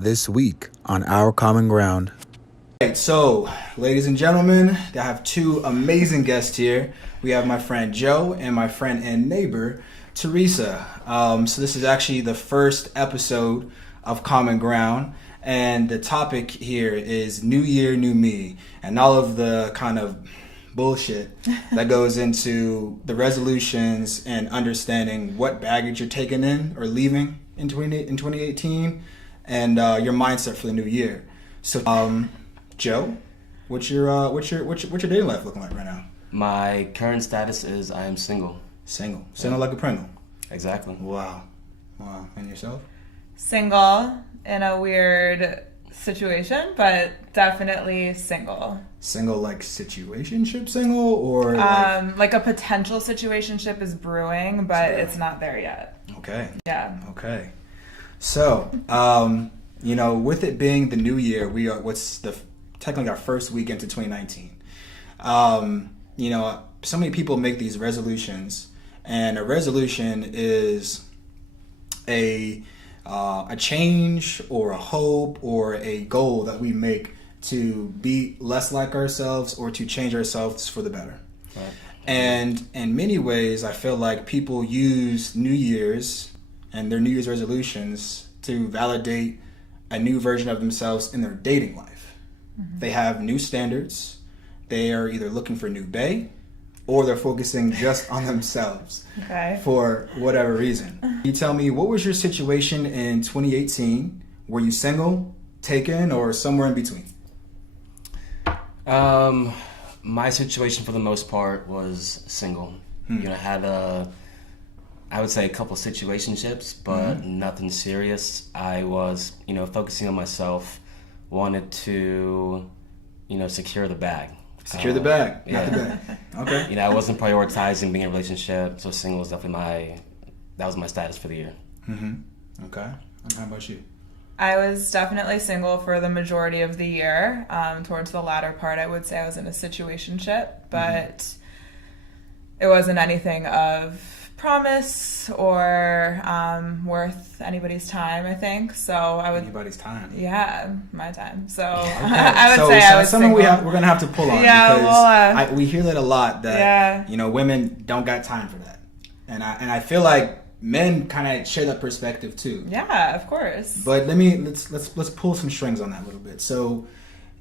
this week on Our Common Ground. Right, so, ladies and gentlemen, I have two amazing guests here. We have my friend Joe and my friend and neighbor, Teresa. So this is actually the first episode of Common Ground, and the topic here is New Year, New Me, and all of the kind of bullshit that goes into the resolutions and understanding what baggage you're taking in or leaving in 2018, and your mindset for the new year. So, Joe, what's your dating life looking like right now? My current status is I am single. Single like a Pringle. Exactly. Wow. And yourself? Single in a weird situation, but definitely single. Single like situationship single, or like a potential situationship is brewing, but it's not there yet. Okay. Yeah. Okay. So, with it being the new year, technically our first week into 2019. So many people make these resolutions, and a resolution is a change or a hope or a goal that we make to be less like ourselves or to change ourselves for the better. Right. And in many ways, I feel like people use New Year's and their New Year's resolutions to validate a new version of themselves in their dating life. Mm-hmm. They have new standards. They are either looking for new bae, or they're focusing just on themselves for whatever reason. You tell me, what was your situation in 2018? Were you single, taken, or somewhere in between? My situation for the most part was single. I had I would say a couple situationships, but nothing serious. I was, focusing on myself, wanted to, secure the bag. Secure the bag, not the bag. Okay. I wasn't prioritizing being in a relationship, so single was definitely that was my status for the year. Mm-hmm. Okay. And how about you? I was definitely single for the majority of the year. Towards the latter part, I would say I was in a situationship, but it wasn't anything of promise or worth anybody's time, I think. So I would... Anybody's time? Yeah, my time. So okay. I would say I was someone single. we're going to have to pull on, because we hear that a lot, that women don't got time for that. And I feel like men kind of share that perspective too. Yeah, of course. But let's pull some strings on that a little bit. So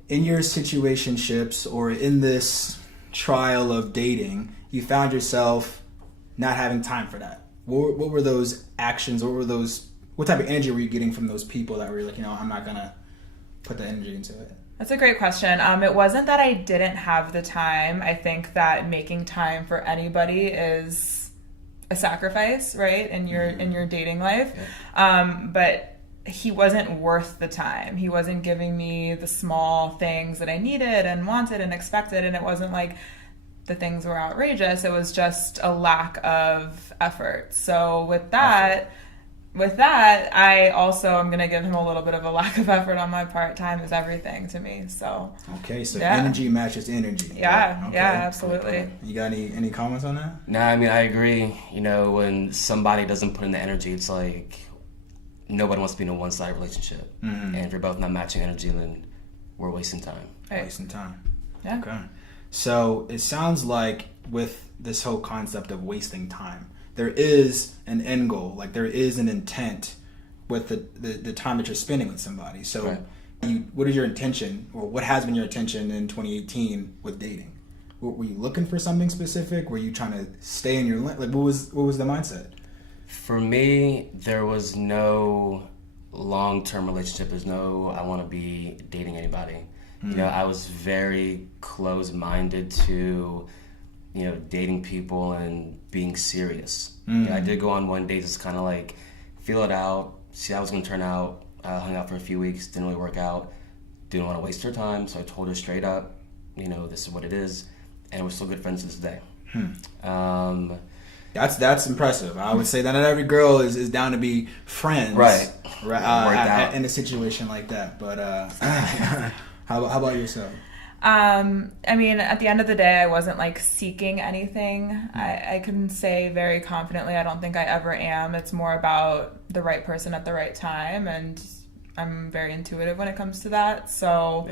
in your situationships or in this trial of dating, you found yourself not having time for that. What were those actions? What type of energy were you getting from those people that were like, I'm not gonna put the energy into it? That's a great question. It wasn't that I didn't have the time. I think that making time for anybody is a sacrifice, right, in your dating life. Yeah. But he wasn't worth the time. He wasn't giving me the small things that I needed and wanted and expected, and it wasn't like the things were outrageous. It was just a lack of effort. So with that, I also am going to give him a little bit of a lack of effort on my part. Time is everything to me. So energy matches energy. Yeah, okay. Yeah, absolutely. You got any comments on that? No, I agree. When somebody doesn't put in the energy, it's like nobody wants to be in a one-sided relationship. Mm-hmm. And if you're both not matching energy, then we're wasting time. Right. Wasting time. Yeah. Okay. So it sounds like with this whole concept of wasting time, there is an end goal, like there is an intent with the time that you're spending with somebody. So what is your intention, or what has been your intention in 2018 with dating? Were you looking for something specific? Were you trying to stay in your lane? Like what was the mindset? For me, there was no long-term relationship. There's no I want to be dating anybody. I was very close-minded to, dating people and being serious. I did go on one date, just kind of like feel it out, see how it was going to turn out. Hung out for a few weeks, didn't really work out. Didn't want to waste her time, so I told her straight up, this is what it is, and we're still good friends to this day. That's impressive. I would say that not every girl is down to be friends, right? In a situation like that. But how about yourself? At the end of the day, I wasn't like seeking anything. I can say very confidently, I don't think I ever am. It's more about the right person at the right time, and I'm very intuitive when it comes to that. So,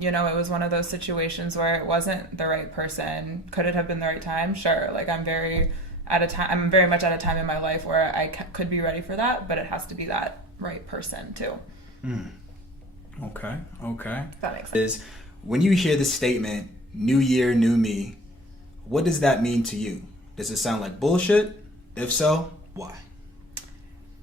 you know, it was one of those situations where it wasn't the right person. Could it have been the right time? Sure. Like I'm very much at a time in my life where I could be ready for that, but it has to be that right person too. Okay. That makes sense. When you hear the statement, new year, new me, what does that mean to you? Does it sound like bullshit? If so, why?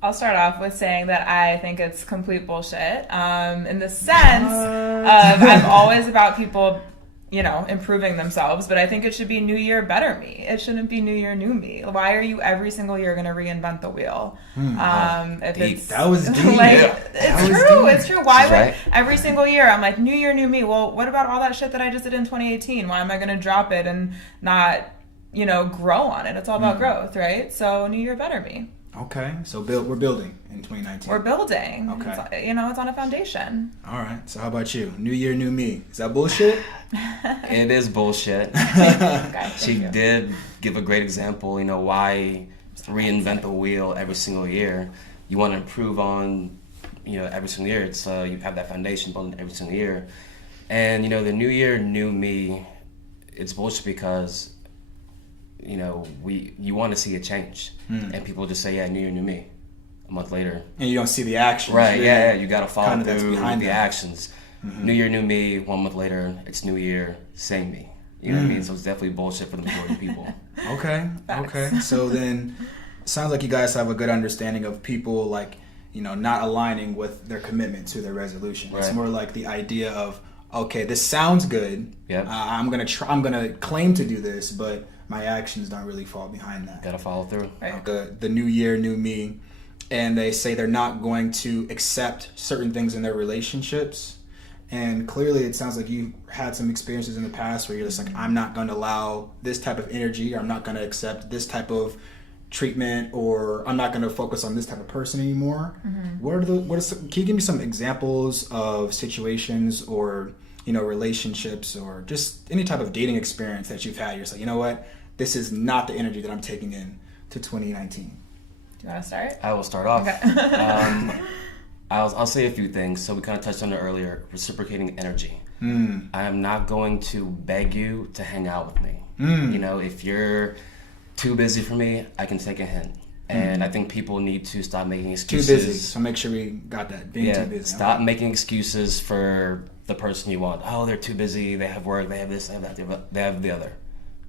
I'll start off with saying that I think it's complete bullshit. In the sense of I'm always about people, you know, improving themselves, but I think it should be new year, better me. It shouldn't be new year, new me. Why are you every single year going to reinvent the wheel? If it's, that was deep. Like, it's true. Why would right. every single year I'm like, new year, new me? Well, what about all that shit that I just did in 2018? Why am I going to drop it and not, you know, grow on it? It's all about growth, right? So new year, better me. Okay, so we're building in 2019. We're building. Okay. It's, you know, it's on a foundation. All right, so how about you? New year, new me. Is that bullshit? It is bullshit. Okay, She did give a great example, you know, why reinvent the wheel every single year. You want to improve on, you know, every single year. It's you have that foundation built every single year. And, you know, the new year, new me, it's bullshit because, you know, you want to see a change. And people just say, yeah, new year, new me. A month later. And you don't see the action. Right, yeah, you got to follow Kind of that's through behind the that. actions. New year, new me. 1 month later, it's new year, same me. You know what I mean? So it's definitely bullshit for the majority of people. Okay. So then, sounds like you guys have a good understanding of people, like, you know, not aligning with their commitment to their resolution. It's Right. more like the idea of, okay, this sounds good. Yep. I'm gonna claim to do this, but my actions don't really fall behind that. Got to follow through. Right. The new year, new me, and they say they're not going to accept certain things in their relationships. And clearly, it sounds like you had some experiences in the past where you're just like, I'm not going to allow this type of energy, or I'm not going to accept this type of treatment, or I'm not going to focus on this type of person anymore. Can you give me some examples of situations or, you know, relationships or just any type of dating experience that you've had? You're just like, you know what, this is not the energy that I'm taking in to 2019. Do you want to start? I will start off. Okay. I'll say a few things. So we kind of touched on it earlier, reciprocating energy. I am not going to beg you to hang out with me. You know, if you're too busy for me, I can take a hint. And I think people need to stop making excuses. Too busy, so make sure we got that. Being too busy. Stop making excuses for the person you want. Oh, they're too busy, they have work, they have this, they have that, they have the other.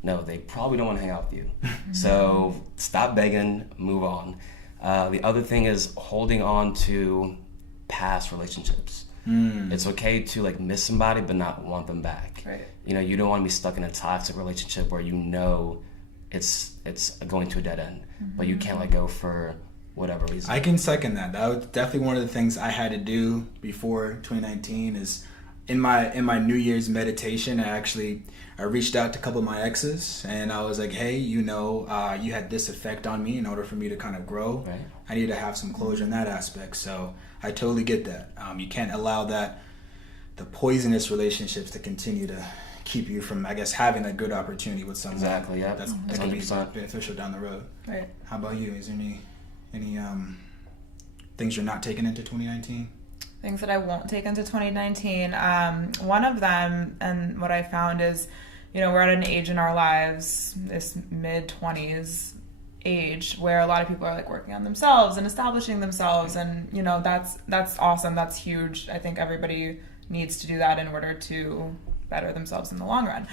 No, they probably don't want to hang out with you. So stop begging, move on. The other thing is holding on to past relationships. It's okay to like miss somebody but not want them back. Right. You know, you don't want to be stuck in a toxic relationship where you know it's going to a dead end, but you can't let go for whatever reason. I can second that. That was definitely one of the things I had to do before 2019 is in my New Year's meditation, I reached out to a couple of my exes and I was like, hey, you know, you had this effect on me. In order for me to kind of grow, Right. I need to have some closure in that aspect. So I totally get that. You can't allow the poisonous relationships to continue to keep you from, I guess, having a good opportunity with someone. Exactly, yeah. That That's can be 100%. beneficial down the road. Right. How about you? Is there any things you're not taking into 2019? Things that I won't take into 2019. One of them, and what I found is, you know, we're at an age in our lives, this mid-20s age, where a lot of people are like working on themselves and establishing themselves, and you know, that's awesome. That's huge. I think everybody needs to do that in order to better themselves in the long run.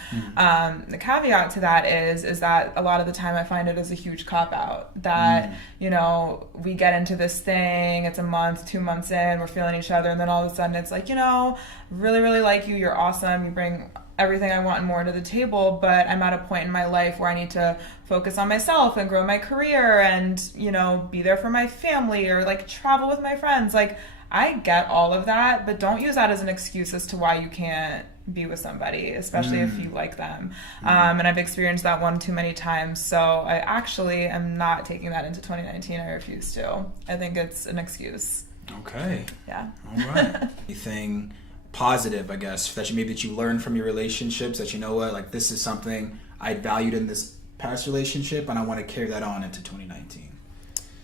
The caveat to that is that a lot of the time I find it is a huge cop-out that, you know, we get into this thing, it's a month, 2 months in, we're feeling each other, and then all of a sudden it's like, you know, really, really like you, you're awesome, you bring everything I want and more to the table, but I'm at a point in my life where I need to focus on myself and grow my career and, you know, be there for my family or like travel with my friends. Like, I get all of that, but don't use that as an excuse as to why you can't be with somebody, especially if you like them. And I've experienced that one too many times. So I actually am not taking that into 2019. I refuse to. I think it's an excuse. Okay. Yeah. All right. Anything positive, I guess, that you learned from your relationships that, you know what, like this is something I valued in this past relationship and I want to carry that on into 2019?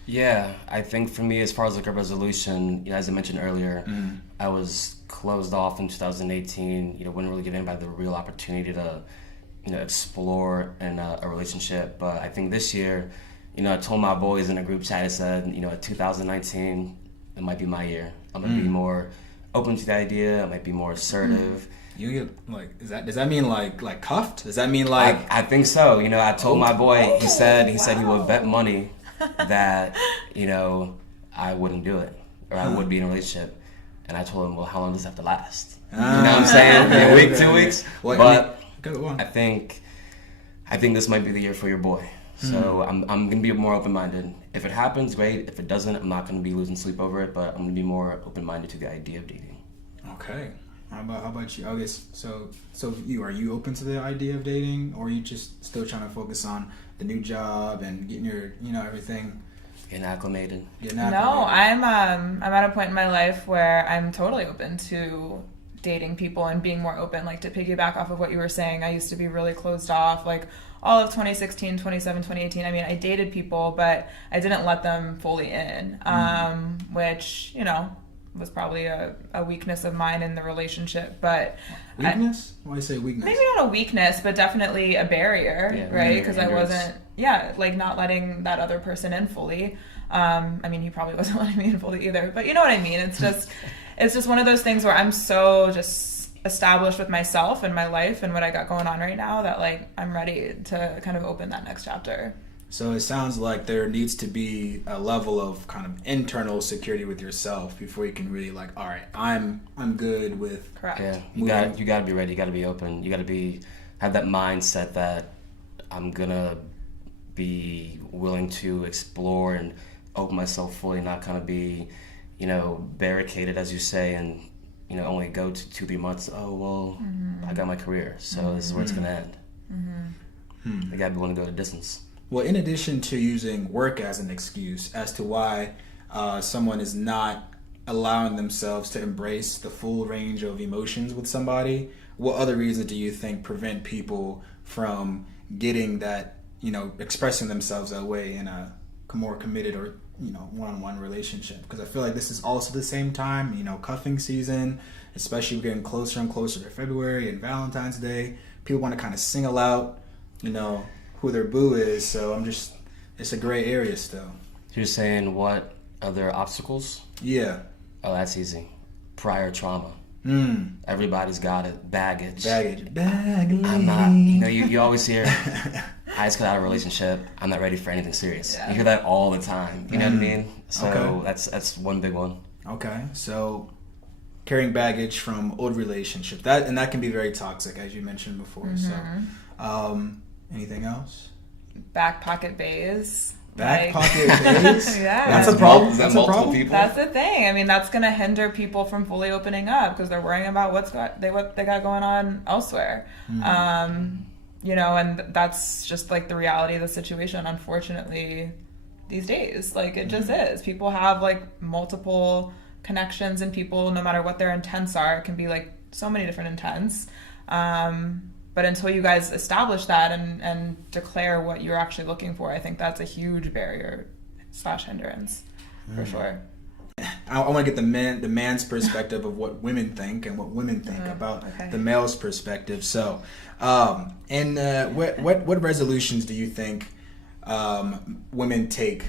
Yeah, I think for me, as far as like a resolution, as I mentioned earlier, Mm. I was closed off in 2018. Wouldn't really give anybody the real opportunity to, explore in a relationship. But I think this year, I told my boys in a group chat, I said, 2019, it might be my year. I'm gonna be more open to the idea. I might be more assertive. You get like, does that mean like cuffed? Does that mean like I think so. I told my boy. He said he would wow. bet money that I wouldn't do it or I would be in a relationship. And I told him, well, how long does it have to last? You know what I'm saying? Okay, A week, okay. 2 weeks. Well, But go on. I think this might be the year for your boy. So I'm gonna be more open minded. If it happens, great. If it doesn't, I'm not gonna be losing sleep over it. But I'm gonna be more open minded to the idea of dating. Okay. How about you? I guess so. So are you open to the idea of dating, or are you just still trying to focus on the new job and getting your everything? Getting acclimated. No, I'm at a point in my life where I'm totally open to dating people and being more open. Like, to piggyback off of what you were saying, I used to be really closed off, like all of 2016, 2017, 2018. I mean, I dated people, but I didn't let them fully in, which, was probably a weakness of mine in the relationship. But Weakness? Why do you say weakness? maybe not a weakness, but definitely a barrier, Yeah, right? Because I hindrance. wasn't, like not letting that other person in fully. I mean, he probably wasn't letting me in fully either, but you know what I mean? It's just one of those things where I'm so just established with myself and my life and what I got going on right now that like I'm ready to kind of open that next chapter. So it sounds like there needs to be a level of kind of internal security with yourself before you can really like, all right, I'm good with. Correct. Yeah, you got to be ready. You got to be open. You got to have that mindset that I'm gonna be willing to explore and open myself fully, not kind of be, barricaded, as you say, and only go to 2-3 months. Oh well, I got my career, so this is where it's gonna end. You got to be willing to go the distance. Well, in addition to using work as an excuse as to why someone is not allowing themselves to embrace the full range of emotions with somebody, what other reasons do you think prevent people from getting that, expressing themselves that way in a more committed or, one-on-one relationship? Because I feel like this is also the same time, cuffing season, especially getting closer and closer to February and Valentine's Day. People want to kind of single out, who their boo is. So it's a gray area still. You're saying what other obstacles? Yeah. Oh, that's easy. Prior trauma. Everybody's got it. Baggage. I'm not. You always hear, I just got out of a relationship. I'm not ready for anything serious. Yeah. You hear that all the time. You know what I mean? So Okay. that's one big one. Okay. So carrying baggage from old relationships, that can be very toxic, as you mentioned before. So anything else? Back pocket bays. Back Like- pocket days? Yeah. That's a problem. Is that That's a multiple problem. people? That's the thing. I mean, that's going to hinder people from fully opening up because they're worrying about what they got going on elsewhere. And that's just like the reality of the situation, unfortunately, these days. Like, it just is. People have like multiple connections, and people, no matter what their intents are, it can be like so many different intents. But until you guys establish that and declare what you're actually looking for, I think that's a huge barrier / hindrance for sure. I want to get the man's perspective of what women think and what women think about the male's perspective. So, what resolutions do you think women take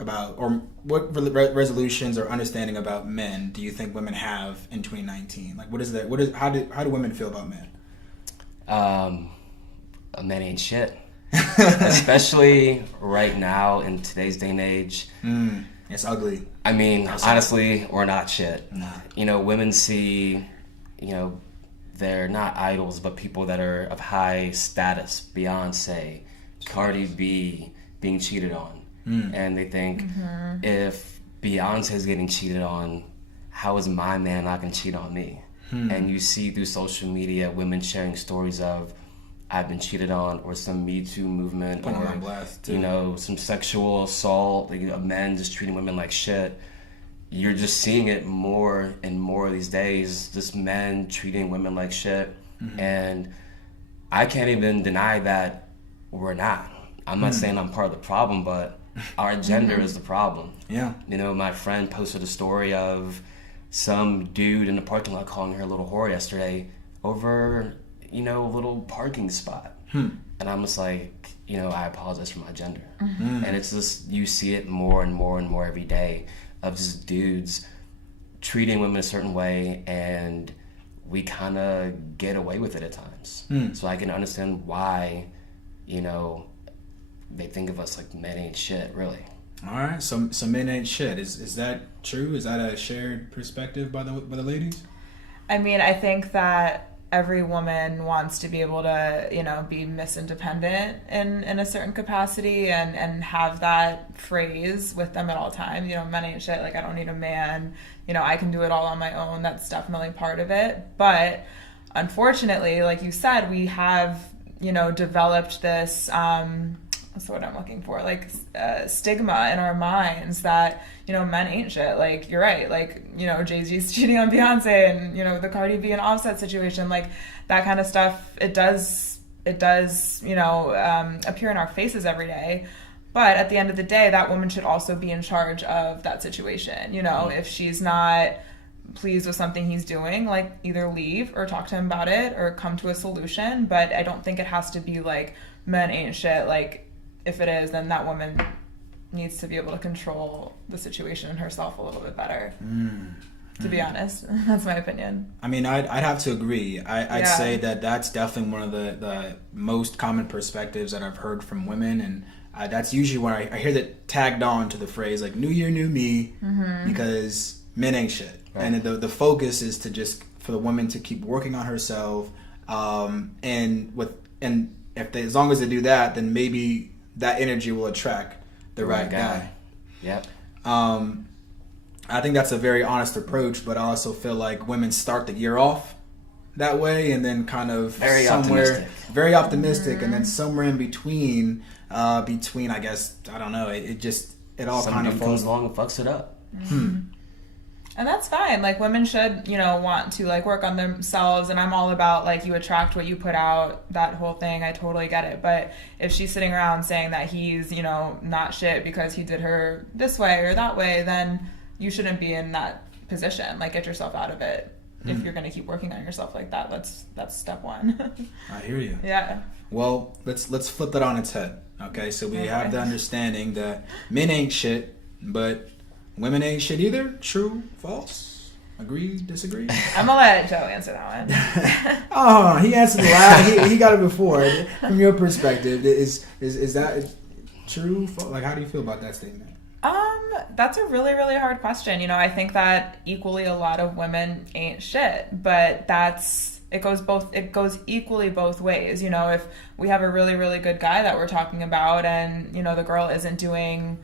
about, or what resolutions or understanding about men do you think women have in 2019? Like, how do women feel about men? A man ain't shit. Especially right now in today's day and age. It's ugly. I mean, honestly, we're not shit. Nah. Women see, they're not idols, but people that are of high status. Beyonce, Cardi B being cheated on. And they think, if Beyonce's getting cheated on, how is my man not going to cheat on me? And you see through social media women sharing stories of, I've been cheated on, or some Me Too movement, Putting them or on blast, too. some sexual assault, like, men just treating women like shit. You're just seeing it more and more these days, just men treating women like shit. And I can't even deny that we're not. I'm not saying I'm part of the problem, but our gender is the problem. Yeah. You know, my friend posted a story of some dude in the parking lot calling her a little whore yesterday over, you know, a little parking spot. And I'm just like, you know, I apologize for my gender. And it's just, you see it more and more and more every day of just dudes treating women a certain way, and we kind of get away with it at times. So I can understand why, you know, they think of us like men ain't shit, really. All right, so men ain't shit. Is that true? Is that a shared perspective by the ladies? I mean, I think that every woman wants to be able to, you know, be Miss Independent in a certain capacity and have that phrase with them at all times. You know, men ain't shit. Like, I don't need a man. You know, I can do it all on my own. That's definitely part of it. But unfortunately, like you said, we have, you know, developed this, what's the word I'm looking for? Like, stigma in our minds that, you know, men ain't shit. Like, you're right. Like, you know, Jay-Z's cheating on Beyonce, and, you know, the Cardi B and Offset situation, like that kind of stuff. It does, you know, appear in our faces every day. But at the end of the day, that woman should also be in charge of that situation. You know, if she's not pleased with something he's doing, like, either leave or talk to him about it or come to a solution. But I don't think it has to be like men ain't shit. Like, if it is, then that woman needs to be able to control the situation herself a little bit better. To be honest, that's my opinion. I mean, I'd have to agree. I'd say that that's definitely one of the most common perspectives that I've heard from women, and that's usually when I hear that tagged on to the phrase like "New Year, new me," because men ain't shit, and the focus is to just for the woman to keep working on herself, and if they, as long as they do that, then maybe that energy will attract the right guy. Yep. I think that's a very honest approach, but I also feel like women start the year off that way, and then kind of very optimistic, and then somewhere in between, I guess, I don't know, it all kind of comes along and fucks it up. And that's fine. Like, women should, you know, want to, like, work on themselves. And I'm all about, like, you attract what you put out, that whole thing. I totally get it. But if she's sitting around saying that he's, you know, not shit because he did her this way or that way, then you shouldn't be in that position. Like, get yourself out of it. If you're going to keep working on yourself like that, that's step one. I hear you. Yeah. Well, let's flip that on its head. Okay, so we have the understanding that men ain't shit, but women ain't shit either. True, false, agree, disagree? I'm gonna let Joe answer that one. Oh, he answered the last. He got it before. From your perspective, is that true? Like, how do you feel about that statement? That's a really, really hard question. You know, I think that equally a lot of women ain't shit, but it goes equally both ways. You know, if we have a really, really good guy that we're talking about, and, you know, the girl isn't doing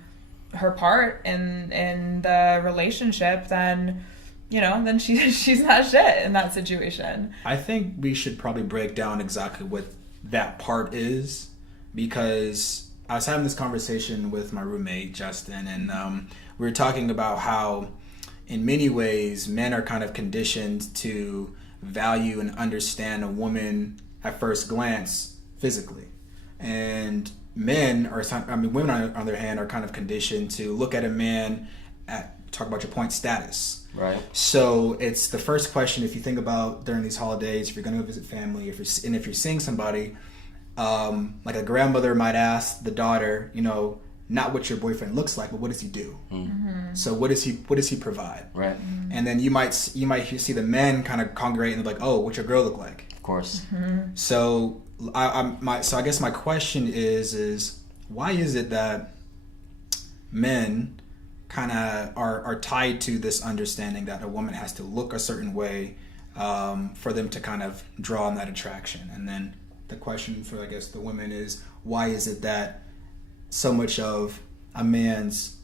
her part in the relationship, then, you know, then she's not shit in that situation. I think we should probably break down exactly what that part is, because I was having this conversation with my roommate Justin, and we were talking about how in many ways men are kind of conditioned to value and understand a woman at first glance physically, and women on the other hand are kind of conditioned to look at a man talk about your point, status. Right. So it's the first question, if you think about during these holidays, if you're going to go visit family, if you're seeing somebody, like a grandmother might ask the daughter, you know, not what your boyfriend looks like, but what does he do? So what does he provide? Right. And then you might see the men kind of congregate and they're like, oh, what's your girl look like? Of course. So I guess my question is why is it that men kind of are tied to this understanding that a woman has to look a certain way for them to kind of draw on that attraction? And then the question for, I guess, the women is, why is it that so much of a man's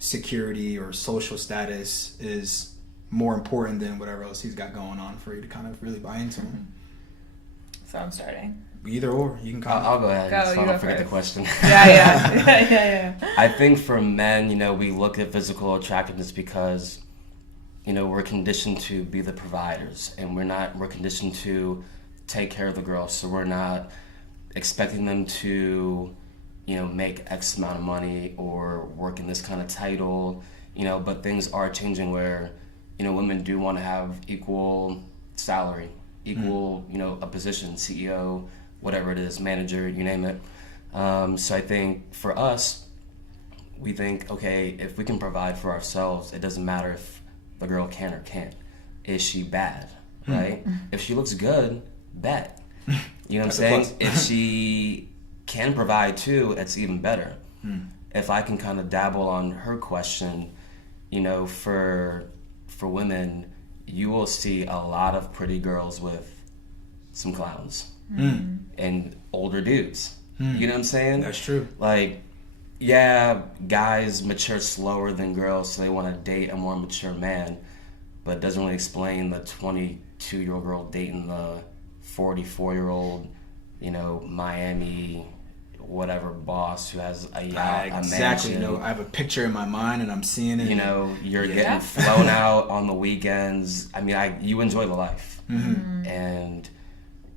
security or social status is more important than whatever else he's got going on for you to kind of really buy into him? So I'm starting. Either or, you can comment. I'll go ahead. Go, so you I go don't forget first. the question. Yeah. I think for men, you know, we look at physical attractiveness because, you know, we're conditioned to be the providers, and we're conditioned to take care of the girls, so we're not expecting them to make X amount of money or work in this kind of title, but things are changing where, women do want to have equal salary, equal, a position, CEO, whatever it is, manager, you name it. So I think for us, we think, okay, if we can provide for ourselves, it doesn't matter if the girl can or can't. Is she bad, right? If she looks good, bet. You know what I'm saying? If she can provide too, it's even better. If I can kind of dabble on her question, for women, you will see a lot of pretty girls with some clowns and older dudes. You know what I'm saying? That's true. Like, yeah, guys mature slower than girls, so they want to date a more mature man, but it doesn't really explain the 22-year-old girl dating the 44-year-old, Miami whatever boss who has a yacht, exactly. a mansion. I have a picture in my mind and I'm seeing it. You're getting flown out on the weekends. I mean, you enjoy the life, and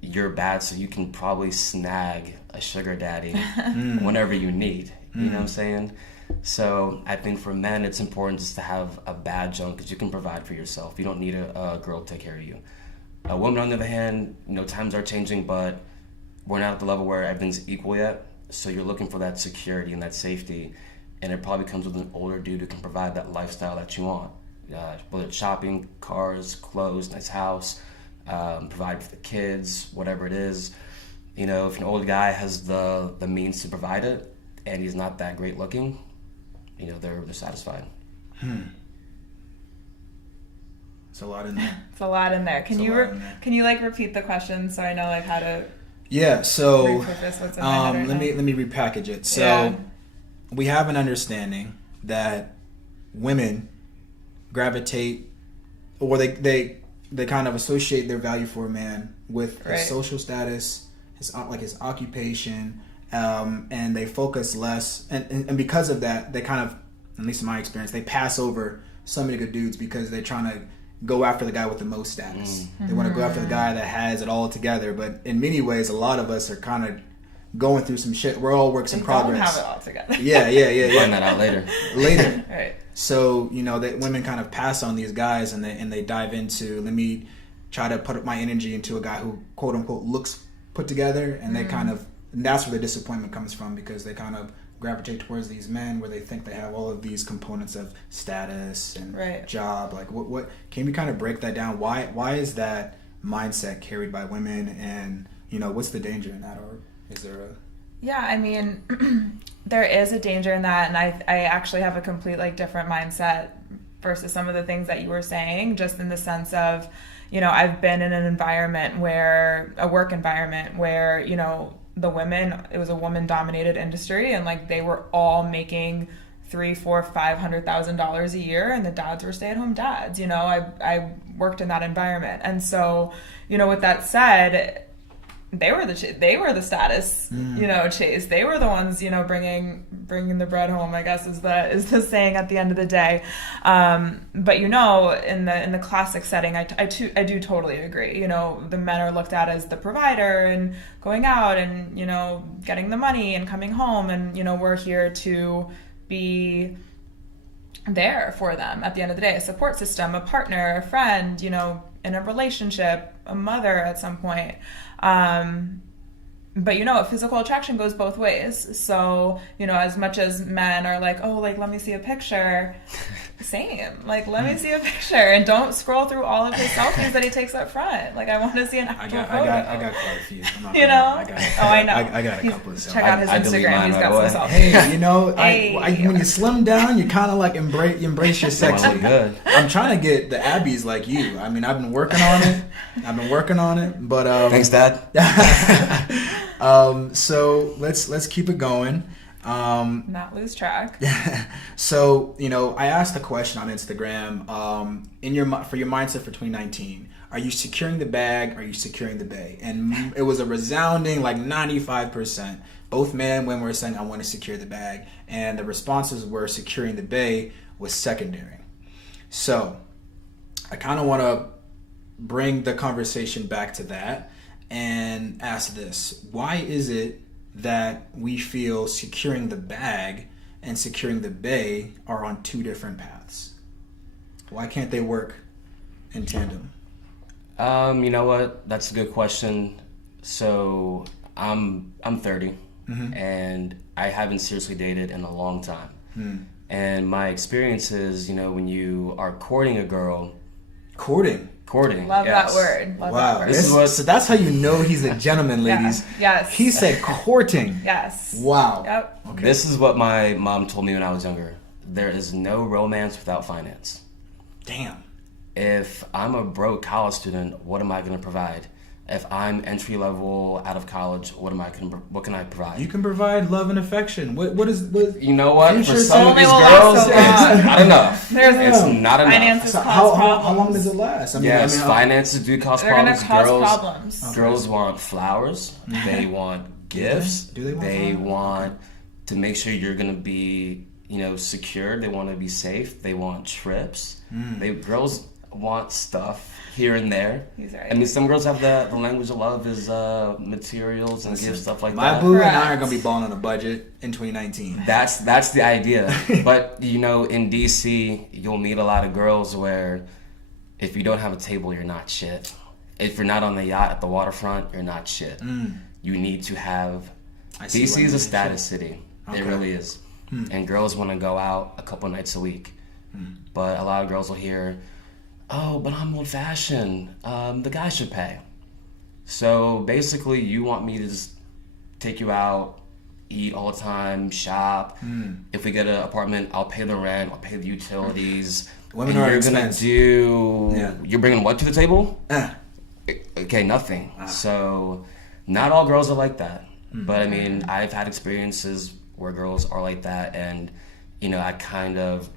you're bad, so you can probably snag a sugar daddy whenever you need. You know what I'm saying? So I think for men, it's important just to have a badge on because you can provide for yourself. You don't need a girl to take care of you. A woman, on the other hand, times are changing, but we're not at the level where everything's equal yet. So you're looking for that security and that safety, and it probably comes with an older dude who can provide that lifestyle that you want. Whether it's shopping, cars, clothes, nice house, provide for the kids, whatever it is. If an old guy has the means to provide it, and he's not that great looking, they're satisfied. It's a lot in there. It's a lot in there. Can you repeat the question so I know how to so repurpose what's in my head let right me repackage it. So we have an understanding that women gravitate, or they kind of associate their value for a man with his social status, his occupation, and they focus less, and because of that, they kind of, at least in my experience, they pass over so many good dudes because they're trying to go after the guy with the most status. They want to go after the guy that has it all together. But in many ways, a lot of us are kind of going through some shit. We're all works in progress. Don't have it all together. Yeah. Find that out later. Right. So that women kind of pass on these guys, and they dive into, let me try to put my energy into a guy who quote unquote looks put together, and they kind of, and that's where the disappointment comes from, because they kind of gravitate towards these men where they think they have all of these components of status and job. Like what can we kind of break that down? Why is that mindset carried by women, and what's the danger in that, or is there a... Yeah, I mean, there is a danger in that, and I actually have a complete different mindset versus some of the things that you were saying, just in the sense of, I've been in an environment a work environment where, the women, it was a woman-dominated industry, and they were all making $300,000-$500,000 a year, and the dads were stay-at-home dads. I worked in that environment, and so with that said, they were the status chase. They were the ones bringing the bread home, I guess is the saying at the end of the day. But in the classic setting, I do totally agree. The men are looked at as the provider and going out and getting the money and coming home, and we're here to be there for them at the end of the day, a support system, a partner, a friend, in a relationship, a mother at some point. But physical attraction goes both ways. So, as much as men are let me see a picture, same. Let me see a picture, and don't scroll through all of his selfies that he takes up front. I want to see an actual photo. I got quite a few. I'm not I know. I got a couple of selfies. Check out his Instagram. He's got some selfies. Hey, when you slim down, you kind of embrace your sexy. Good. I'm trying to get the Abbeys like you. I mean, I've been working on it. But thanks, Dad. So let's keep it going. Not lose track. So I asked a question on Instagram. For your mindset for 2019, are you securing the bag? Are you securing the bay? And it was a resounding 95%. Both men and women were saying, I want to secure the bag, and the responses were securing the bay was secondary. So I kind of want to bring the conversation back to that and ask this: why is it that we feel securing the bag and securing the bay are on two different paths? Why can't they work in tandem? You know what? That's a good question. So I'm 30, and I haven't seriously dated in a long time. And my experience is, when you are courting a girl, Courting. Love yes. that word. Love Wow. that word. So that's how you know he's a gentleman, ladies. Yes. He said courting. Yes. Wow. Yep. Okay. This is what my mom told me when I was younger. There is no romance without finance. Damn. If I'm a broke college student, what am I going to provide? If I'm entry level out of college, what can I provide? You can provide love and affection. What is You know what? Future For some of only these will last girls, so it's long. not enough. There's It's not enough. finances so cause how problems. long does it last? Yes, finances do cause They're problems. gonna cause Girls, problems. girls want flowers. They want gifts. Do they want They flowers? want to make sure you're gonna be, secure. They want to be safe. They want trips. Girls want stuff here and there. He's right. I mean, some girls have the language of love is materials and gifts, stuff like My that. boo and I Correct. are gonna be balling on a budget in 2019. That's the idea. But in DC, you'll meet a lot of girls where if you don't have a table, you're not shit. If you're not on the yacht at the waterfront, you're not shit. You need to have. I see DC what you is a mean. status city. Okay. It really is. And girls want to go out a couple nights a week. But a lot of girls will hear, "Oh, but I'm old fashioned. The guy should pay." So basically, you want me to just take you out, eat all the time, shop. If we get an apartment, I'll pay the rent, I'll pay the utilities. Women and are you're gonna expensive. You're bringing what to the table? Eh. Okay, nothing. So not all girls are like that. But I mean, I've had experiences where girls are like that, and I kind of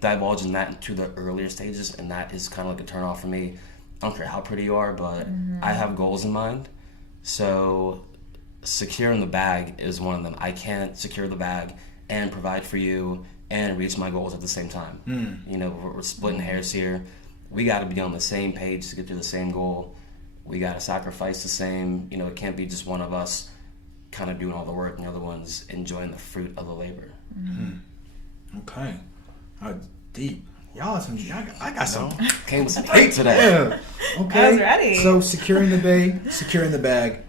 divulge in that into the earlier stages, and that is kind of like a turn off for me. I don't care how pretty you are, but I have goals in mind. So securing the bag is one of them. I can't secure the bag and provide for you and reach my goals at the same time. We're splitting hairs here. We got to be on the same page to get to the same goal. We got to sacrifice the same. It can't be just one of us kind of doing all the work and the other one's enjoying the fruit of the labor. Okay. Deep. Y'all are some. I got some. Came with some hate today. Yeah. Okay. I was ready. So securing the bay, securing the bag.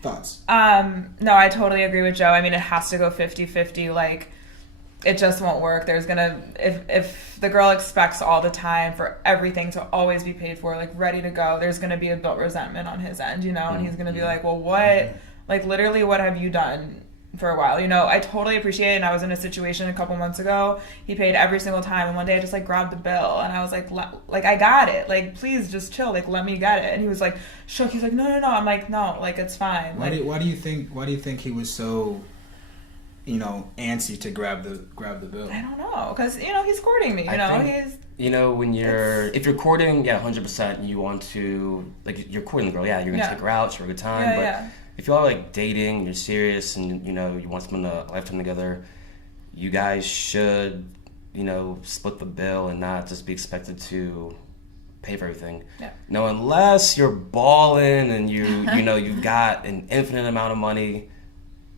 Thoughts? No, I totally agree with Joe. I mean, it has to go 50-50. Like, it just won't work. There's gonna, if the girl expects all the time for everything to always be paid for, like ready to go, there's gonna be a built resentment on his end, and he's gonna be like, well, what, like literally what have you done for a while? I totally appreciate it. And I was in a situation a couple months ago, he paid every single time, and one day I just like grabbed the bill and I was like I got it, like please just chill, like let me get it. And he was like shook. He's like no. I'm like no, like it's fine. Why do you think he was so antsy to grab the bill? I don't know, because he's courting me. He's If you're courting, 100%, you want to, like, you're courting the girl, you're gonna take her out, show her a good time. But if you're like dating, you're serious, and you want to spend a lifetime together, you guys should split the bill and not just be expected to pay for everything. No, unless you're balling and you've got an infinite amount of money.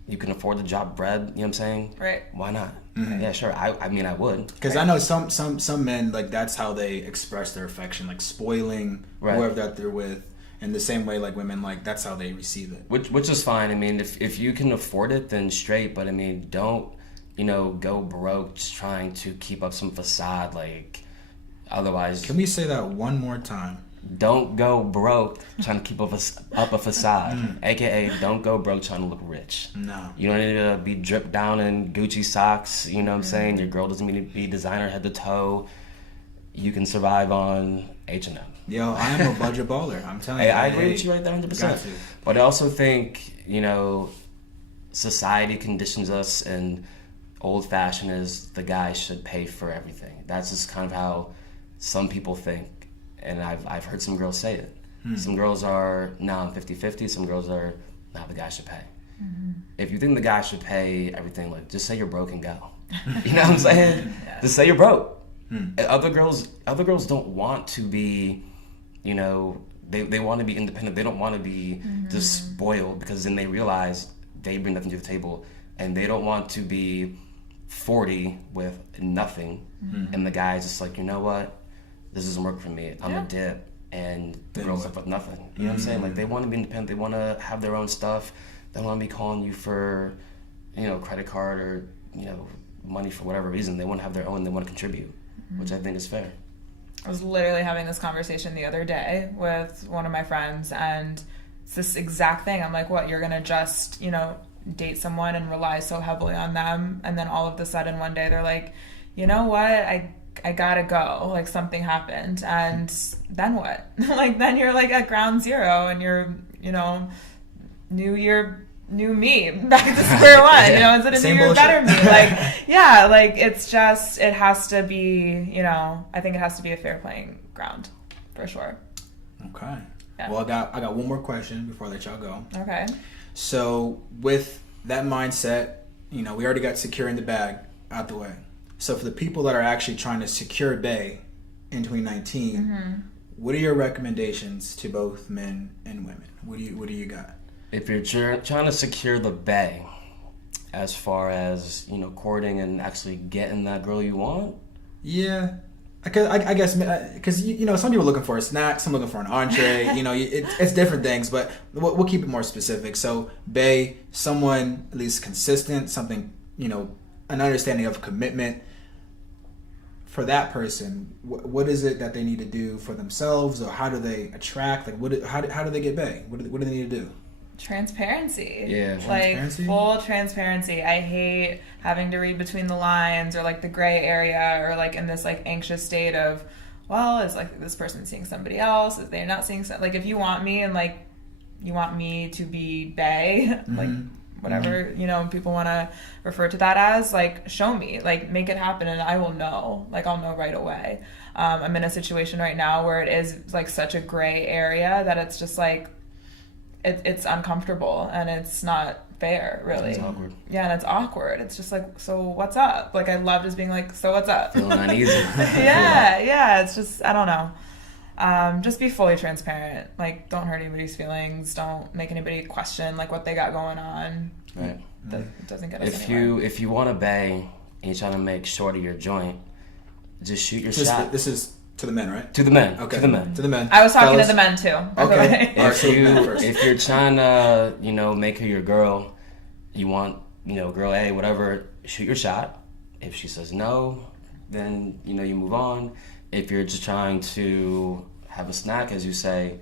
You can afford to drop bread, you know what I'm saying? Right. Why not? Yeah, sure. I mean, I would. Because I know some men, like, that's how they express their affection, like spoiling whoever that they're with. In the same way, like, women, like, that's how they receive it. Which is fine. I mean, if you can afford it, then straight. But I mean, don't go broke just trying to keep up some facade. Like, otherwise. Can we say that one more time? Don't go broke trying to keep up a facade. AKA, don't go broke trying to look rich. No. You don't need to be dripped down in Gucci socks. You know what I'm saying? Your girl doesn't need to be designer head to toe. You can survive on H&M. Yo, I am a budget baller. I'm telling you. I agree with you right there 100%. Got to. But I also think, society conditions us, and old fashioned is the guy should pay for everything. That's just kind of how some people think. And I've heard some girls say it. Some girls are, I'm 50-50. Some girls are, the guy should pay. If you think the guy should pay everything, like, just say you're broke and go. You know what I'm saying? Just say you're broke. Other girls don't want to be, the They want to be independent. They don't want to be just spoiled, because then they realize they bring nothing to the table, and they don't want to be 40 with nothing, and the guy's just like, you know what, this doesn't work for me. I'm a dip, and the girl's up with nothing. You know what I'm saying? Like, they want to be independent. They want to have their own stuff. They don't want to be calling you for, credit card or, money for whatever reason. They want to have their own. They want to contribute, which I think is fair. I was literally having this conversation the other day with one of my friends, and it's this exact thing. I'm like, what, you're going to just, date someone and rely so heavily on them, and then all of a sudden one day they're like, you know what, I gotta go, like something happened, and then what? Like, then you're like at ground zero, and you're, new year, new me, back to square one. Is it a new year, better me? Like, yeah, like, it's just, it has to be, I think it has to be a fair playing ground, for sure. Okay. Yeah. Well, I got one more question before I let y'all go. Okay. So with that mindset, we already got securing the bag out the way. So for the people that are actually trying to secure bae in 2019, what are your recommendations to both men and women? What do you got? If you're trying to secure the bae, as far as, courting and actually getting that girl you want? Yeah. I guess, because, some people are looking for a snack, some looking for an entree, it's different things, but we'll keep it more specific. So, bae, someone at least consistent, something, an understanding of commitment. For that person, what is it that they need to do for themselves, or how do they attract? Like, how do they get bae? What do they need to do? Transparency. Yeah. Like, full transparency. I hate having to read between the lines, or like the gray area, or like in this like anxious state of, well, is like this person seeing somebody else? Is they not seeing like, if you want me and like you want me to be bae, like whatever, people want to refer to that as, like, show me, like, make it happen, and I will know. Like, I'll know right away. I'm in a situation right now where it is like such a gray area that it's just like, it's uncomfortable, and it's not fair, really. It's awkward. Yeah, and it's awkward. It's just like, so what's up? Like, I love just being like, so what's up? Feeling uneasy. yeah. It's just, I don't know. Just be fully transparent. Like, don't hurt anybody's feelings. Don't make anybody question like what they got going on. Right. That doesn't get us anywhere. If you want to bae and you're trying to make short of your joint, just shoot your shot. This is to the men, right? To the men. Okay. To the men. To the men. I was talking Fellas. to the men too. Okay. If you're trying to, make her your girl, you want, girl A, whatever, shoot your shot. If she says no, then, you move on. If you're just trying to have a snack, as you say,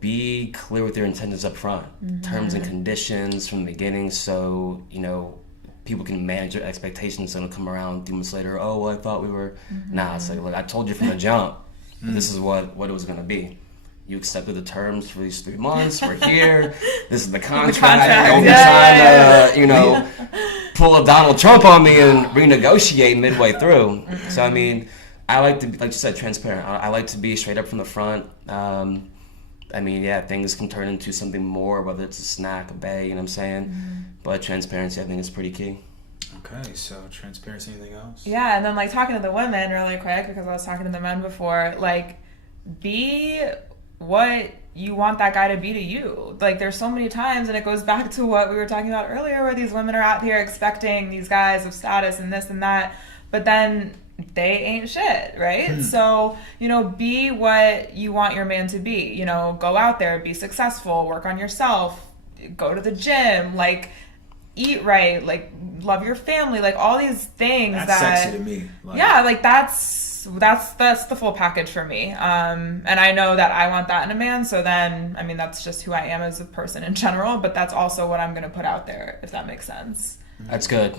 be clear with your intentions up front. Terms and conditions from the beginning, so, people can manage your expectations, so don't come around 3 months later, oh, well, I thought we were... Nah, it's like, look, I told you from the jump, this is what it was going to be. You accepted the terms for these 3 months, we're here, this is the contract. Don't be trying to, pull a Donald Trump on me and renegotiate midway through. So, I mean, I like to be, like you said, transparent. I like to be straight up from the front. Things can turn into something more, whether it's a snack, a bae, you know what I'm saying? But transparency, I think, is pretty key. Okay, so transparency, anything else? Yeah, and then, like, talking to the women really quick, because I was talking to the men before, like, be what you want that guy to be to you. Like, there's so many times, and it goes back to what we were talking about earlier, where these women are out here expecting these guys of status and this and that, but then they ain't shit, right? So, be what you want your man to be. Go out there, be successful, work on yourself, go to the gym, like, eat right, like, love your family, like, all these things. That's sexy to me. Like, yeah, like, that's the full package for me. And I know that I want that in a man, so then, that's just who I am as a person in general, but that's also what I'm going to put out there, if that makes sense. That's good.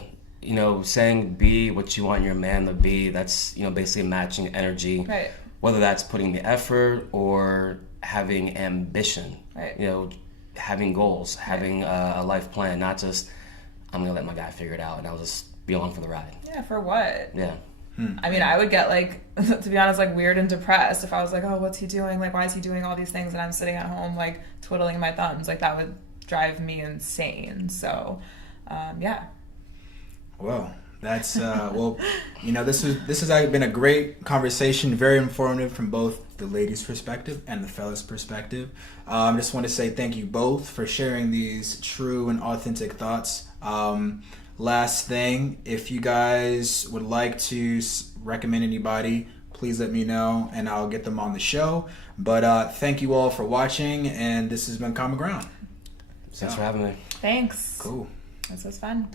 Saying be what you want your man to be, that's, basically matching energy. Right. Whether that's putting the effort or having ambition. Right. Having goals, having a life plan, not just, I'm going to let my guy figure it out and I'll just be along for the ride. Yeah, for what? Yeah. I would get, like, to be honest, like, weird and depressed if I was like, oh, what's he doing? Like, why is he doing all these things? And I'm sitting at home, like, twiddling my thumbs. Like, that would drive me insane. So, yeah. Well, That's well, this has been a great conversation, very informative from both the ladies' perspective and the fellas' perspective. I just want to say thank you both for sharing these true and authentic thoughts. Last thing, if you guys would like to recommend anybody, please let me know and I'll get them on the show. But thank you all for watching, and this has been Common Ground. Thanks for having me. Thanks. Cool. This was fun.